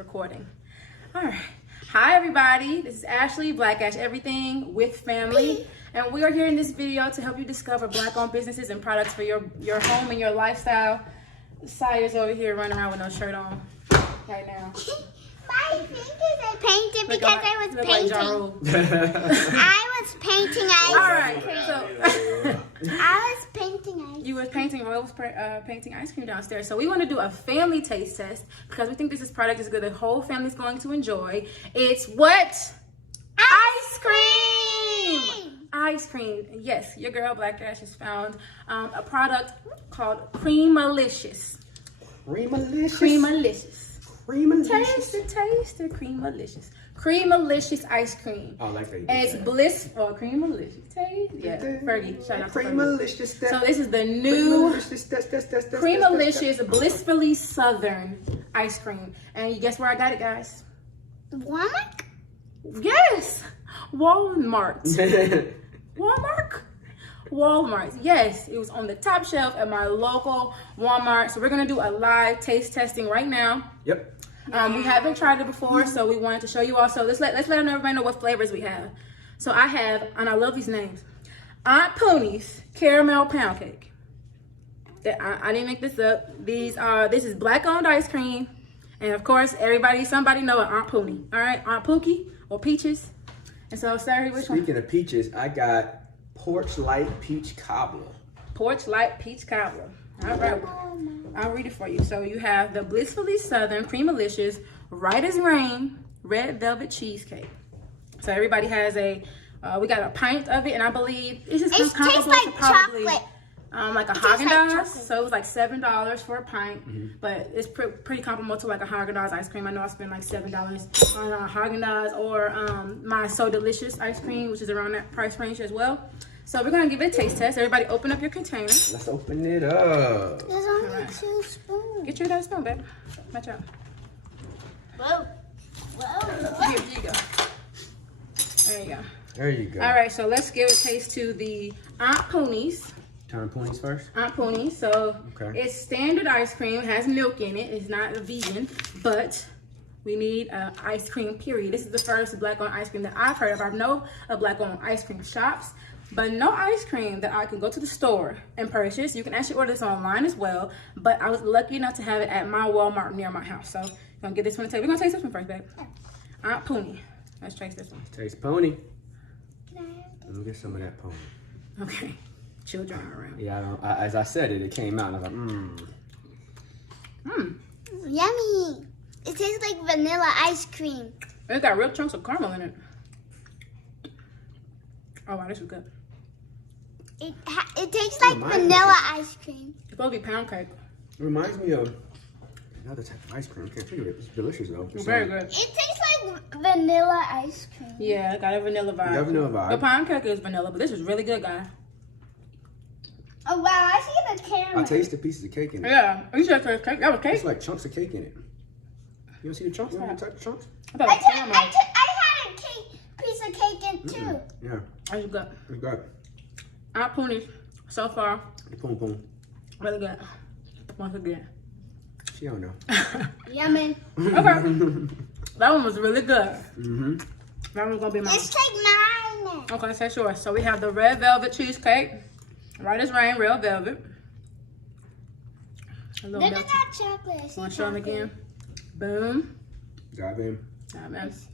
recording. All right. Hi, everybody. This is Ashley, Black Ash Everything with family. And we are here in this video to help you discover Black-owned businesses and products for your home and your lifestyle. Sire's over here running around with no shirt on right now. My fingers are painted because I was painting. I was painting ice. All right. So I was painting ice. you were painting. Roy was painting ice cream downstairs. So we want to do a family taste test because we think this product is good. The whole family's going to enjoy. It's what? Ice cream. Ice cream. Yes, your girl Black Ash has found a product called Creamalious. Creamalious. Creamalious. Creamalious. Taste the Creamalious. Creamalious ice cream. I like that. And it's blissful. Creamalious. Taste. Yeah, Fergie. Shout out to Fergie. Creamalious. So this is the new Creamalious Blissfully Southern ice cream. And you guess where I got it, guys? Walmart? Yes! Walmart. Walmart. Yes, it was on the top shelf at my local Walmart. So we're gonna do a live taste testing right now. Yep. We haven't tried it before, so we wanted to show you all. So let's let everybody know what flavors we have. So I have, and I love these names, Aunt Poonie's Caramel Pound Cake. I didn't make this up. This is Black-owned ice cream, and of course, somebody know Aunt Poonie. All right, Aunt Pookie or Peaches. And so, Sarah, which one? Speaking of peaches, I got Porch Light Peach Cobbler. Porch Light Peach Cobbler. All right, I'll read it for you. So you have the Blissfully Southern Creamalious Right as Rain Red Velvet Cheesecake. So everybody has we got a pint of it, and I believe this is comparable like to probably chocolate. Like a Haagen-Dazs. So it was like $7 for a pint, but it's pretty comparable to like a Haagen-Dazs ice cream. I know I spent like $7 on a Haagen-Dazs or my So Delicious ice cream, which is around that price range as well. So we're gonna give it a taste test. Everybody open up your container. Let's open it up. There's only 2 spoons. Get your that spoon, babe. Watch out. Whoa. Here you go. There you go. There you go. All right, so let's give a taste to the Aunt Poonie's. Turn ponies first. Aunt Poonie. So Okay. it's standard ice cream, has milk in it. It's not a vegan, but we need ice cream, period. This is the first Black-owned ice cream that I've heard of. I know of Black-owned ice cream shops, but no ice cream that I can go to the store and purchase. You can actually order this online as well, but I was lucky enough to have it at my Walmart near my house. So we're gonna get this one to taste. We're gonna taste this one first, babe. Aunt Poonie. Let's taste this one. Taste pony. Can I have this? Let me get some of that pony. Okay. Children are around. Yeah, as I said it came out, and I was like, Yummy. It tastes like vanilla ice cream. It's got real chunks of caramel in it. Oh wow, this is good. It tastes like vanilla ice cream. It's supposed to be pound cake. It reminds me of another type of ice cream. I can't think of it. It's delicious though. It's very good. It tastes like vanilla ice cream. Yeah, it got a vanilla vibe. Yeah, vanilla vibe. The pound cake is vanilla, but this is really good, guys. Oh wow, I see the caramel. I tasted pieces of cake in it. Yeah, you should have taste cake. That was cake. It's like chunks of cake in it. You don't see the chunks? You don't type of chunks? I thought I it was caramel. had a piece of cake in too. Yeah, That's good. it's good. Aunt Poonie's, so far, Boom, boom. really good. Once again. She don't know. Yummy. Okay. That one was really good. That one's gonna be mine. Let's take mine. Okay, say sure. So we have the red velvet cheesecake. Right as rain, real velvet. A little Look milk. at that chocolate. I see Want to show them chocolate. again? Boom. Got it. Nice.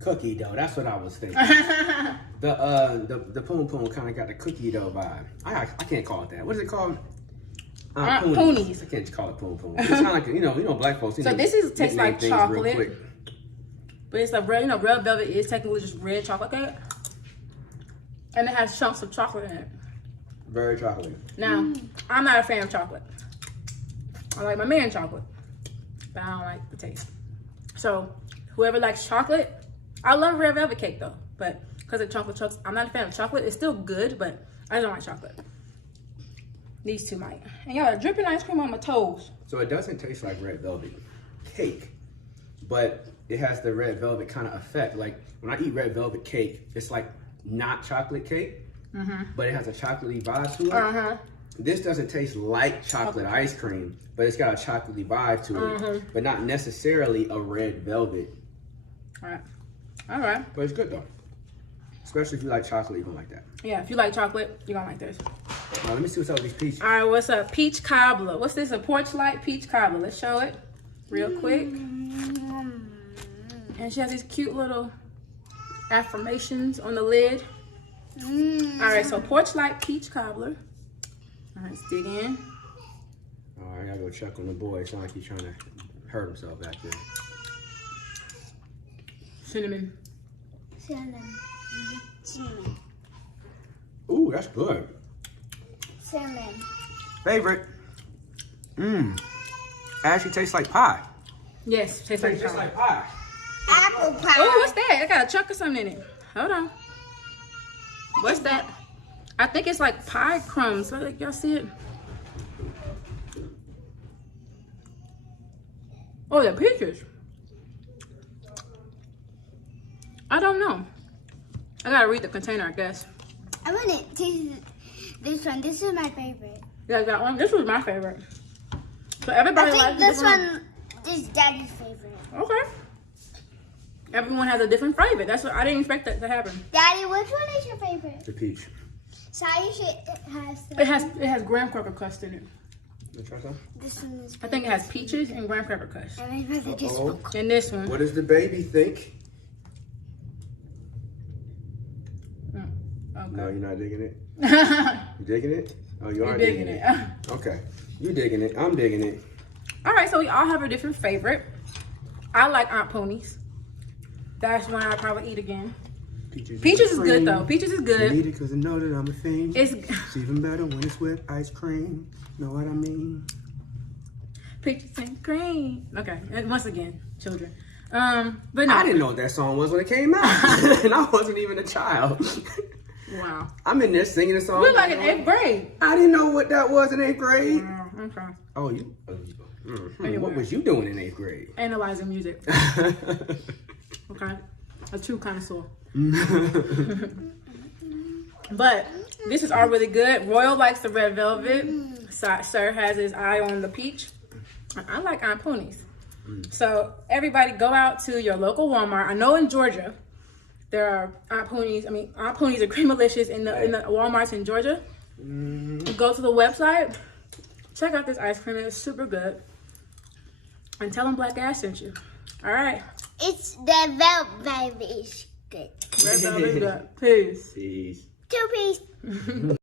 Cookie dough. That's what I was thinking. The poom poom kind of got the cookie dough vibe. I can't call it that. What is it called? Aunt Poonie's. I can't just call it poom poom. It sounds like you know black folks. So this tastes like chocolate, but it's a real real velvet is technically just red chocolate cake, and it has chunks of chocolate in it. Very chocolatey. Now, I'm not a fan of chocolate. I like my man chocolate, but I don't like the taste. So whoever likes chocolate, I love red velvet cake though, but because of chocolate chunks, I'm not a fan of chocolate. It's still good, but I don't like chocolate. These two might. And y'all are dripping ice cream on my toes. So it doesn't taste like red velvet cake, but it has the red velvet kind of effect. Like when I eat red velvet cake, it's like not chocolate cake, but it has a chocolatey vibe to it. this doesn't taste like chocolate ice cream, but it's got a chocolatey vibe to it, but not necessarily a red velvet. All right. But it's good though. Especially if you like chocolate, you're gonna like that. Yeah, if you like chocolate, you're gonna like this. Let me see what's up with these peaches. All right, what's up? Peach cobbler. What's this? A porch light peach cobbler. Let's show it real quick. And she has these cute little affirmations on the lid. All right, so porch light peach cobbler. All right, let's dig in. Oh, I gotta go check on the boy. It sounds like he's trying to hurt himself back there. Cinnamon. Cinnamon. Ooh, that's good. Cinnamon. Favorite. Actually tastes like pie. Yes, tastes like Tastes pie. like pie. Apple pie. Oh, what's that? I got a chunk of something in it. Hold on. What's that? I think it's like pie crumbs. Y'all see it? Oh, they're peaches. I don't know. I gotta read the container, I guess. I want to taste this one. This is my favorite. Yeah, that one. This was my favorite. So everybody I likes think this different- one is Daddy's favorite. Okay. Everyone has a different favorite. That's what I didn't expect that to happen. Daddy, which one is your favorite? The peach. Sorry, has It has graham cracker crust in it. You try some? this one is. I think it has peaches and graham cracker crust. And my brother just spoke. And this one. What does the baby think? Okay. No, you're not digging it. You digging it? Oh, you are You're digging digging it. it. Okay. You digging it. I'm digging it. All right, so we all have a different favorite. I like Aunt Pony's. That's one I'll probably eat again. Peaches is good though. Peaches is I good. need it because I know that I'm a thing. It's It's even better when it's with ice cream. Know what I mean? peaches and cream. Okay, and once again, children. But no. I didn't know what that song was when it came out. And I wasn't even a child. Wow. I'm in there singing the song. We're like in 8th grade. I didn't know what that was in 8th grade. Okay. Oh, you. Anyway. What was you doing in 8th grade? Analyzing music. Okay. A true connoisseur. But this is all really good. Royal likes the red velvet. Sir has his eye on the peach. I like Aunt Pony's. So everybody go out to your local Walmart. I know in Georgia there are Aunt Pony's. Aunt Pony's are Creamalious in the Walmarts in Georgia. Go to the website. Check out this ice cream. It's super good. And tell them Black Ass sent you. All right. It's the velvet is good. Red velvet is good. Peace. Peace. 2 piece.